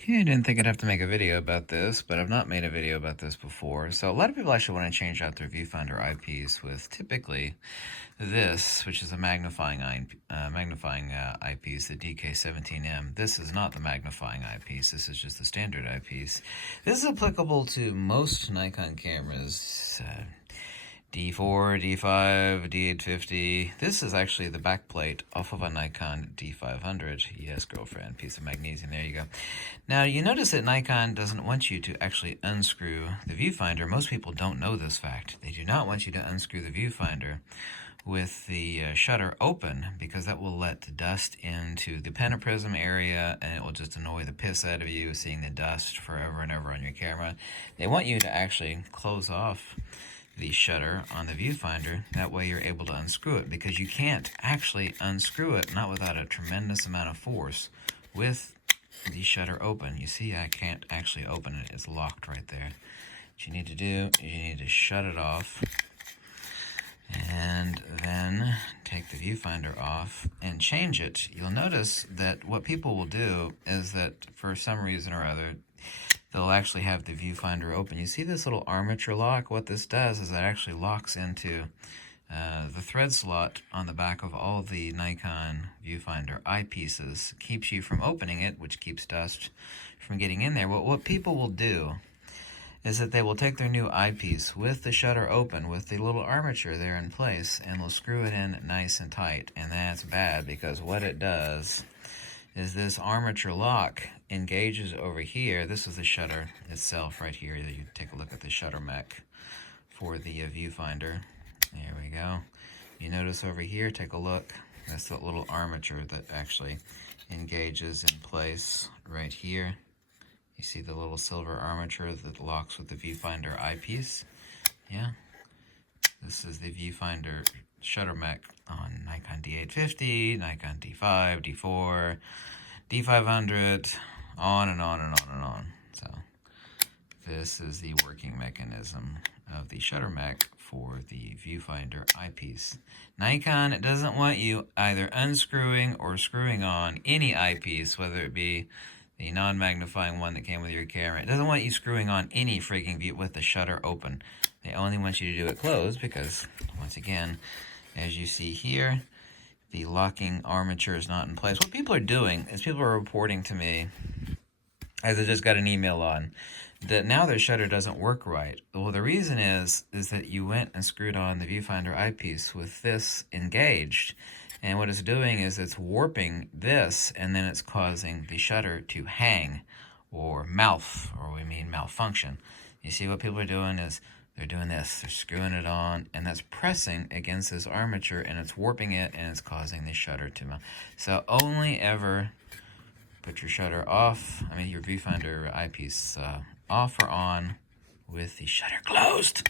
Okay, I didn't think I'd have to make a video about this, but I've not made a video about this before. So a lot of people actually want to change out their viewfinder eyepiece with typically this, which is a magnifying eyepiece, the DK17M. This is not the magnifying eyepiece. This is just the standard eyepiece. This is applicable to most Nikon cameras. D4, D5, D850. This is actually the backplate off of a Nikon D500. Yes, girlfriend, piece of magnesium. There you go. Now, you notice that Nikon doesn't want you to actually unscrew the viewfinder. Most people don't know this fact. They do not want you to unscrew the viewfinder with the shutter open, because that will let dust into the pentaprism area and it will just annoy the piss out of you seeing the dust forever and ever on your camera. They want you to actually close off the shutter on the viewfinder. That way you're able to unscrew it, because you can't actually unscrew it, not without a tremendous amount of force, with the shutter open. You see, I can't actually open it. It's locked right there. What you need to do is you need to shut it off and then take the viewfinder off and change it. You'll notice that what people will do is that for some reason or other, they'll actually have the viewfinder open. You see this little armature lock? What this does is it actually locks into the thread slot on the back of all the Nikon viewfinder eyepieces. Keeps you from opening it, which keeps dust from getting in there. What people will do is that they will take their new eyepiece with the shutter open, with the little armature there in place, and will screw it in nice and tight. And that's bad, because what it does is this armature lock engages over here. This is the shutter itself right here. You take a look at the shutter mech for the viewfinder. There we go. You notice over here, take a look. That's that little armature that actually engages in place right here. You see the little silver armature that locks with the viewfinder eyepiece? Yeah. This is the viewfinder shutter mech on Nikon D850, Nikon D5, D4, D500, on and on and on and on. So this is the working mechanism of the shutter mech for the viewfinder eyepiece. Nikon doesn't want you either unscrewing or screwing on any eyepiece, whether it be the non-magnifying one that came with your camera. It doesn't want you screwing on any freaking view with the shutter open. They only want you to do it closed because, once again, as you see here, the locking armature is not in place. What people are doing is people are reporting to me, as I just got an email on, that now their shutter doesn't work right. Well, the reason is that you went and screwed on the viewfinder eyepiece with this engaged. And what it's doing is it's warping this, and then it's causing the shutter to hang or malfunction. You see what people are doing is they're doing this. They're screwing it on, and that's pressing against this armature, and it's warping it, and it's causing the shutter to melt. So only ever put your shutter off, your viewfinder eyepiece off or on with the shutter closed.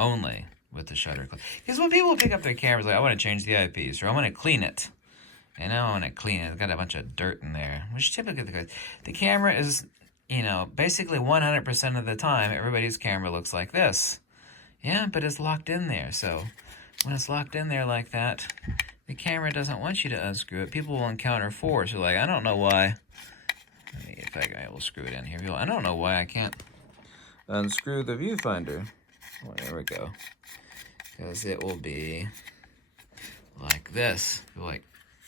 Only with the shutter closed. Because when people pick up their cameras, like, I want to change the eyepiece, or I want to clean it. And now I want to clean it. It's got a bunch of dirt in there, which typically the camera is, basically 100% of the time, everybody's camera looks like this. Yeah, but it's locked in there. So when it's locked in there like that, the camera doesn't want you to unscrew it. People will encounter force. They're like, I don't know why. Let me, if I will screw it in here. I don't know why I can't unscrew the viewfinder. Well, there we go. Because it will be like this. Like,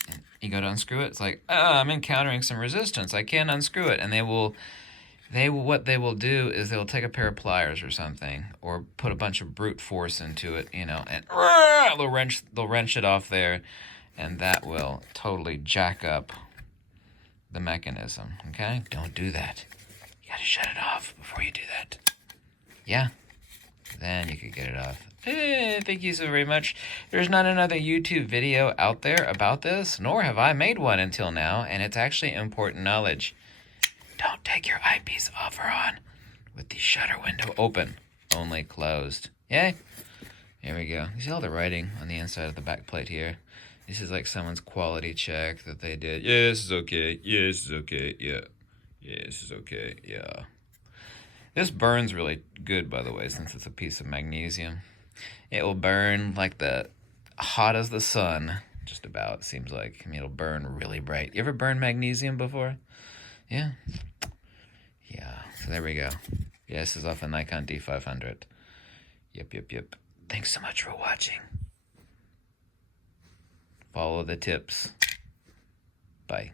and you go to unscrew it, it's like, I'm encountering some resistance. I can't unscrew it. And what they will do is they'll take a pair of pliers or something, or put a bunch of brute force into it, and they'll wrench it off there, and that will totally jack up the mechanism. Okay? Don't do that. You gotta shut it off before you do that. Yeah? Then you could get it off. Thank you so very much. There's not another YouTube video out there about this, nor have I made one until now, and it's actually important knowledge. Don't take your eyepiece off or on with the shutter window open, only closed. Yay? There we go. You see all the writing on the inside of the back plate here? This is like someone's quality check that they did. Yeah, this is okay. Yeah, this is okay. Yeah. Yeah, this is okay. Yeah. This burns really good, by the way, since it's a piece of magnesium. It will burn like the hot as the sun, just about, seems like. It'll burn really bright. You ever burned magnesium before? Yeah. So there we go. Yeah, this is off a Nikon D500. Yep. Thanks so much for watching. Follow the tips. Bye.